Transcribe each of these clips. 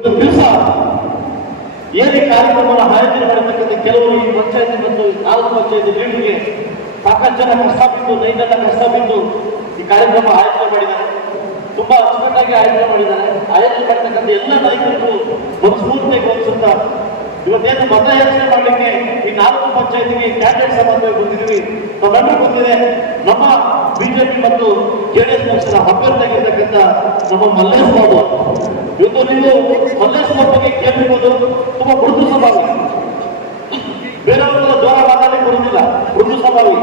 ಒಂದು ದಿವಸ ಏನೇ ಕಾರ್ಯಕ್ರಮವನ್ನು ಆಯೋಜನೆ ಮಾಡತಕ್ಕಂಥ ಕೆಲವರು ಈ ಪಂಚಾಯತಿ ಮತ್ತು ತಾಲೂಕು ಪಂಚಾಯತಿ ಲೀಡರ್ಗೆ ಸಾಕಷ್ಟು ಜನ ಕಷ್ಟ ಬಿದ್ದು ನೈಜನ ಕಷ್ಟ ಬಿದ್ದು ಈ ಕಾರ್ಯಕ್ರಮ ಆಯೋಜನೆ ಮಾಡಿದ್ದಾರೆ. ತುಂಬಾ ಅಚ್ಚುಕಟ್ಟಾಗಿ ಆಯೋಜನೆ ಮಾಡಿದ್ದಾರೆ. ಆಯೋಜನೆ ಮಾಡತಕ್ಕಂಥ ಎಲ್ಲ ನಾಯಕರಿಗೂ ಒಂದು ಸ್ಫೂರ್ತಿಗೆ ಇವತ್ತೇನು ಮತ ಯಾಚನೆ ಮಾಡಲಿಕ್ಕೆ ಈ ನಾಲ್ಕು ಪಂಚಾಯತಿಗೆ ಕ್ಯಾಂಡಿಡೇಟ್ ಸಂಬಂಧವಾಗಿ ಬಂದಿದ್ದೀವಿ. ನಮ್ಮೆಲ್ಲರೂ ಗೊತ್ತಿದೆ ನಮ್ಮ ಬಿಜೆಪಿ ಮತ್ತು ಜೆಡಿಎಸ್ ಪಕ್ಷದ ಅಭ್ಯರ್ಥಿಯಾಗಿರ್ತಕ್ಕಂಥ ನಮ್ಮ ಮಲ್ಲೇಶ್ ಬಾಬು ಇವತ್ತು ನೀವು ಮಲ್ಲೇಶ್ ಬಾಬು ಬಗ್ಗೆ ಕೇಳಿರ್ಬೋದು ಮೃದು ಸ್ವಭಾವಿ ಬೇರೆಯವರೆಲ್ಲ ಜ್ವರ ಮಾತಾಡಲಿಕ್ಕೆ ಬರುವುದಿಲ್ಲ ಸ್ವಭಾವಿ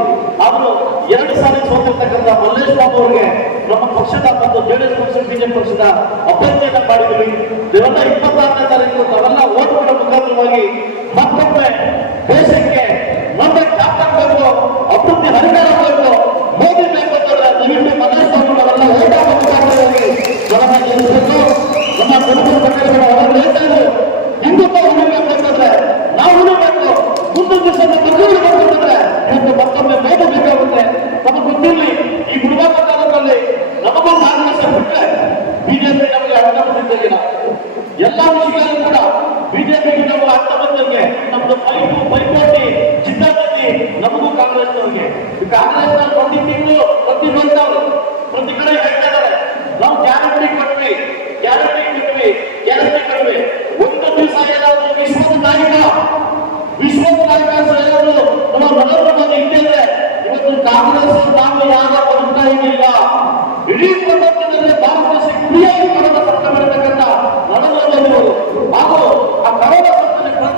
ಆದರೂ ಎರಡು ಸಾರಿ ಸೋತಿರ್ತಕ್ಕಂಥ ಮಲ್ಲೇಶ್ ಬಾಬು ಅವರಿಗೆ ನಮ್ಮ ಪಕ್ಷದ ಮತ್ತು ಜೆಡಿಎಸ್ ಪಕ್ಷ ಬಿಜೆಪಿ ಪಕ್ಷದ ಅಭ್ಯರ್ಥಿಯನ್ನು ಮಾಡಿದ್ವಿ ಇವೆಲ್ಲ ಇಪ್ಪತ್ತಾರನೇ ತಾರೀಕು ನಾವೆಲ್ಲ ಓಟ್ಗಳ ಮುಖಾಂತರವಾಗಿ ಮತ್ತೊಮ್ಮೆ ದೇಶಕ್ಕೆ ನಮ್ಮ ಕ್ಯಾಪ್ಟನ್ ಬೇಕು ಅಭಿವೃದ್ಧಿ ಹರಿಕಾರ ಬೇಕು ಮೋದಿ ಬೇಕು ಅಂತಂದ್ರೆ ದಯವಿಟ್ಟು ಮಲ್ಲೇಶ್ ಬಾಬು ನಾವೆಲ್ಲ ಓಟ್ ಹಾಕೋ ಮುಖಾಂತರವಾಗಿ ಗಮನ ಗೆಲ್ಲಿಸಬೇಕು ನಮ್ಮ ಕುಟುಂಬ ಪ್ರಕರಣಗಳು ಅವರು ಹೇಳ್ತಾರೆ ಹಿಂದುತ್ವ ಉಳಿಬೇಕು ಅಂತಂದ್ರೆ ನಾವು ಉಳಿಬೇಕು ಮುಂದಿನ ದಿವಸ ನಮ್ಮ ಉಳಿಬೇಕು ಅಂತಂದ್ರೆ ಇವತ್ತು ಮತ್ತೊಮ್ಮೆ ಮೋದಿ ಬೇಕಾಗುತ್ತೆ ನಮಗೆ ಗೊತ್ತಿರಲಿ ಈ ಗುರುವಾರ ತಾಲೂಕಲ್ಲಿ ನಮಗೂ ಕಾಂಗ್ರೆಸ್ ಬಿಟ್ಟರೆ ಬಿಜೆಪಿ ನಮಗೆ ಅಡ್ಡ ಬಂದಿದ್ದಾಗಿಲ್ಲ ಎಲ್ಲ ವಿಷಯಗಳಲ್ಲೂ ಕೂಡ ಬಿಜೆಪಿಗೆ ನಮ್ಮ ಅರ್ಥ ಬಂದಂಗೆ ನಮ್ದು ಪೈಪು ಪೈಪೋಟಿ ಚಿತ್ರದಲ್ಲಿ ನಮಗೂ ಕಾಂಗ್ರೆಸ್ನವ್ರಿಗೆ. ಕಾಂಗ್ರೆಸ್ ಪ್ರತಿ ತಿಂಗಳು, ಪ್ರತಿ ಬಂದವರು ಪ್ರತಿ ಕಡೆ ಹೇಳ್ತಾ ಇದ್ದಾರೆ ನಾವು ಗ್ಯಾರಂಟಿ ಕೊಟ್ವಿ ಗ್ಯಾರಂಟಿ ಕೊಟ್ವಿ ಗ್ಯಾರಂಟಿ ಕೊಟ್ವಿ. ಒಂದು ದಿವಸ ಏನಾದ್ರು ವಿಶ್ವದ ನಾಯಕ ವಿಶ್ವದ ನಾಯಕ ಏನಾದ್ರು ನಮ್ಮ ನರೇಂದ್ರ ಮೋದಿ ಇಟ್ಟಿದ್ರೆ ಇವತ್ತು ಕಾಂಗ್ರೆಸ್ ನಾವು ಯಾರ ಬರ್ತಾ ಇಲ್ಲ ಇಡೀ ಪ್ರಪಂಚದಲ್ಲಿ ಕಾಂಗ್ರೆಸ್ ಕುಡಿಯಾಗಿ ಕರೋನಾ ಸರ್ಕಾರ ಇರತಕ್ಕಂಥ ಹಾಗೂ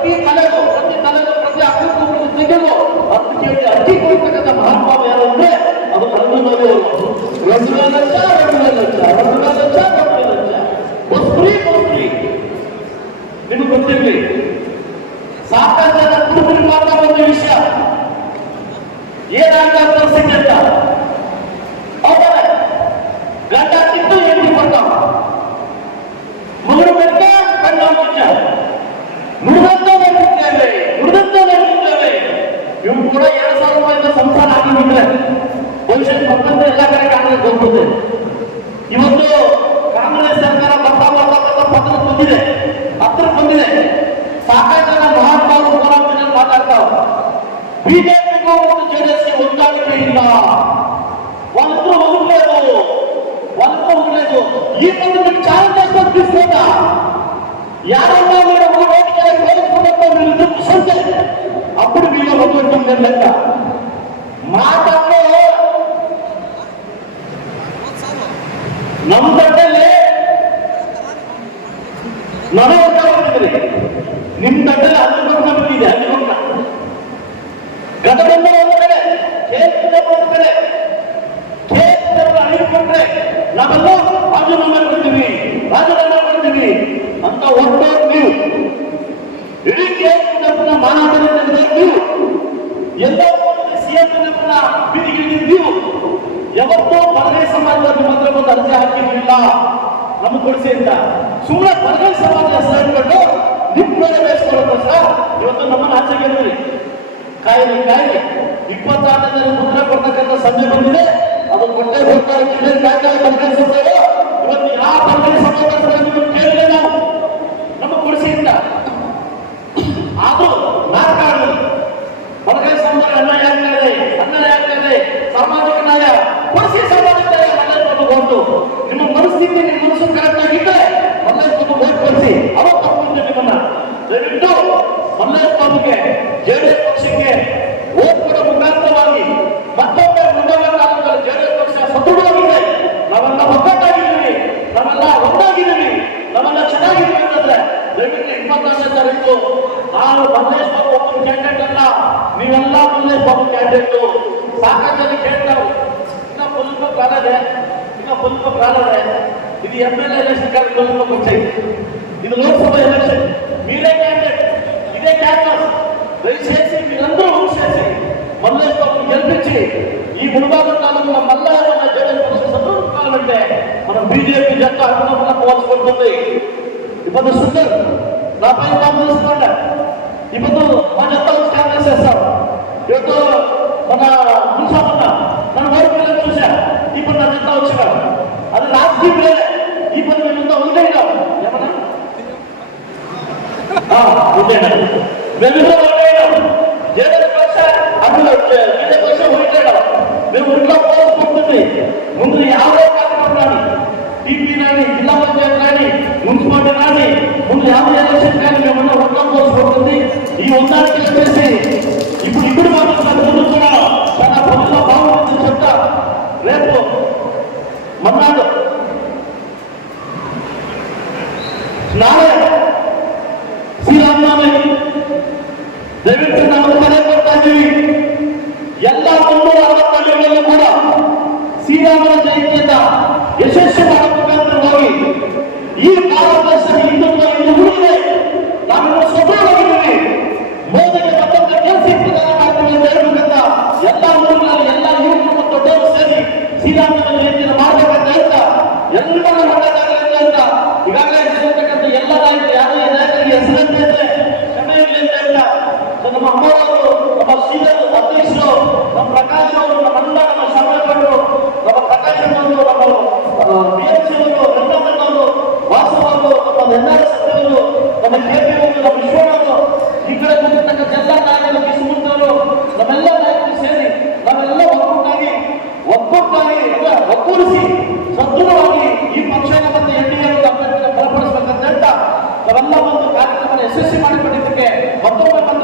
ಸತ್ತಲ್ಲಿ ಪ್ರತಿ ತಲೆಗೂ ಪ್ರತಿ ತಲೆಗೂ ಪ್ರತಿ ಅಕ್ಕೂ ತೆಗೆದು ಹತ್ತು ಕೆಜಿ ಅಕ್ಕಿ ಕೊಡ್ತಕ್ಕಂಥ ಮಹಾತ್ಮ ಯಾರು ಅಂದ್ರೆ ಅದು ನರೇಂದ್ರ ಮೋದಿ ಅವರು ಒಂದು ಲಕ್ಷ ಎರಡು ಲಕ್ಷ ಒಂದು ಲಕ್ಷ ಎರಡು lakh bus free bus free ನಿಮಗೆ ಗೊತ್ತಿರಲಿ ಸಾಕಷ್ಟು ಜನ ಕುಟುಂಬ ಮಾತ್ರ ಒಂದು ವಿಷಯ ಏನಾಗ್ತಾ ಪರಿಸ್ಥಿತಿ ಅಂತ ಹೌದಾ ಗಂಡ ಕಿತ್ತು ಹೆಂಡತಿ ಕೊಡ್ತಾವ ಮಗಳು ಬೆಟ್ಟ ಕಣ್ಣ ಮುಚ್ಚ ನುಡಿದಂತ ಬಿಜೆಪಿಗೂ ಮತ್ತು ಜೆಡಿಎಸ್ಗೆ ಹೊಂದಾಣಿಕೆ ಇಲ್ಲ ಒಂದು ಒಳ್ಳೆಯದು ಒಂದು ಒಳ್ಳೆಯದು ಈ ಒಂದು ನಿಮ್ಗೆ ಚಾಲನೆ ಕೊಟ್ಟಿಸ್ಬೋದ ಯಾರನ್ನ మీరు ఓటేసిన కోరుకున్నప్పుడు ನಂಬಿಕೆ ಇದೆ ಗದಗಿಂದ ಒಂದು ಕಡೆ ಕೇಂದ್ರ ಒಂದು ಕಡೆ ಕೊಡ್ತೀವಿ ರಾಜೀನಾಮೆ ಕೊಡ್ತೀವಿ ಅಂತ ಹೊರಟೋರು ನೀವು. ಇಡೀ ಕೇಂದ್ರ ಮಾನವನ ನೀವು. ಎಲ್ಲೋ ಸಿಎಂ ಬೀದಿಗಿಳಿದ ನೀವು. ಯಾವತ್ತೋ ಬಲಗೈ ಸಮಾಜದ ನಿಮ್ಮ ಹತ್ರ ಒಂದು ಅರ್ಜಿ ಹಾಕಿರಲಿಲ್ಲ. ನಮಗೆ ಕೊಡಿಸಿ ಅಂತ ಸುಮ್ಮನೆ ಬಲಗೈ ಸಮಾಜ ಹೆಸರು ನಿಮ್ಮ ಮೇಲೆ ಬೇಯಿಸ್ಕೊಳ್ಳೋಕೋಸ್ಕರ ಇವತ್ತು ನಮ್ಮನ್ನ ಆಚೆ ಗೆದ್ರಿ ಕಾಯಿಲೆ ಕಾಯಿಲೆ. ಇಪ್ಪತ್ತಾರನೇ ಮುದ್ರ ಕೊಡ್ತಕ್ಕಂಥ ಸಮಯ ಬಂದಿದೆ. ಅದು ಕೊಟ್ಟೆ ಹೋಗ್ತಾರೆ ಕಿಡಿಯ ಕಾಯಿಲೆ ಪರಿಗಣಿಸುತ್ತೇವೆ ಇವತ್ತು ಯಾವ ಪರಿಗಣಿ ನಿಮಗೆ ಕೇಳಿದೆ ನಾವು ನಮ್ಮ ಕೊಡಿಸಿ ಆದರೂ ನಾಲ್ಕಾಡು ಬಲಗೈ ಸಮಾಜ ಅನ್ಯಾಯ ಆಗ್ತಾ ಇದೆ ಅನ್ಯಾಯ ಆಗ್ತಾ ಇದೆ ಸಾಮಾಜಿಕ ನ್ಯಾಯ. ಕೊಡಿಸಿ ಸಾಮಾಜಿಕ ನ್ಯಾಯ ಬಂತು ನಿಮ್ಮ ಮನಸ್ಥಿತಿ, ನಿಮ್ಮ ಮನಸ್ಸು ಕರೆಕ್ಟ್ ಆಗಿದ್ದರೆ ಮಲ್ಲೇಶ್ವರ ಓಟ್ ಕೊಡಿಸಿ ಅವಾಗ ನಿಮ್ಮನ್ನ. ದಯವಿಟ್ಟು ಮಲ್ಲೇಶ್ವರಗೆ ಜೆಡಿಎಸ್ ಅಂತಂದ್ರೆ ದಯವಿಟ್ಟು ಇಪ್ಪತ್ತಾರನೇ ತಾರೀಕು ನಾನು ಮಲ್ಲೇಶ್ ಬಾಬು ಒಬ್ಬ ಕ್ಯಾಂಡಿಡೇಟ್ ಅಲ್ಲ ನೀವೆಲ್ಲ ಮಲ್ಲೇಶ್ ಬಾಬು ಕ್ಯಾಂಡಿಡೇಟ್ ಸಾಕಷ್ಟು ಜನ ಕೇಳ್ತಾರೆ ಇನ್ನ ಸ್ವಲ್ಪ ಕಾಲ ಇದೆ ಇನ್ನ ಸ್ವಲ್ಪ ಕಾಲ ಇದೆ ಇದು ಎಂ ಎಲ್ ಎಲೆಕ್ಷನ್ ಕಾರ್ಯಕ್ರಮ ಪಂಚಾಯತ್ ಇದು ಲೋಕಸಭಾ ಎಲೆಕ್ಷನ್ మీరే క్యాండిడేట్ ఇదే క్యాంపస్ దయచేసి మీరందరూ చేసి మల్లేష్ బాబు గెలిపించి ఈ మునుభాగం తాలూకున్న మల్లాయన్న జగన్ పక్ష సభ్యులు కావాలంటే మనం బీజేపీ జట్టు అనుకున్నప్పుడు పోల్చుకుంటుంది ఇప్పుడు సుగర్ నా పైన పాపం చేస్తున్నాడు ఇప్పుడు మా ಮನೆತ್ತ ಕಾಂಗ್ರೆಸ್ చేస్తారు ఇప్పుడు మన మున్సాపన్న మన వైపు చూసా. ఇప్పుడు నా ఎంత వచ్చినా అది రాజకీయం లేదే ఇప్పుడు మేము ఇంత ఉండే ఏమన్నా? ఉండేనా మేము ఉండేయడం ఏదైనా పక్ష అందులో విజయ పక్ష ఉండేయడం మేము ఇంట్లో పోసుకుంటుంది. ఆలోచన కానీ మేమన్నా ఈ ఉండాలని చెప్పేసి ఇప్పుడు ఇప్పుడు మాత్రం ముందు కూడా తన ప్రభుత్వ బాగుంటుంది చెప్తా. రేపు మన్నాడు నాడే శ్రీరామ్నామి దేవేంద్ర కార్యకర్తకి ಎಲ್ಲಾ ಮುನ್ನೂರ ಅರವತ್ತೇಳನ್ನು ಕೂಡ ಶ್ರೀರಾಮನ ಜಯಂತಿಯಿಂದ ಯಶಸ್ವಿ ಮಾಡುತ್ತೆ ಶ್ರೀರಾಮನ ಜಯಂತಿಯ ಮಾರ್ಗವನ್ನು ಎಲ್ಲ অথবা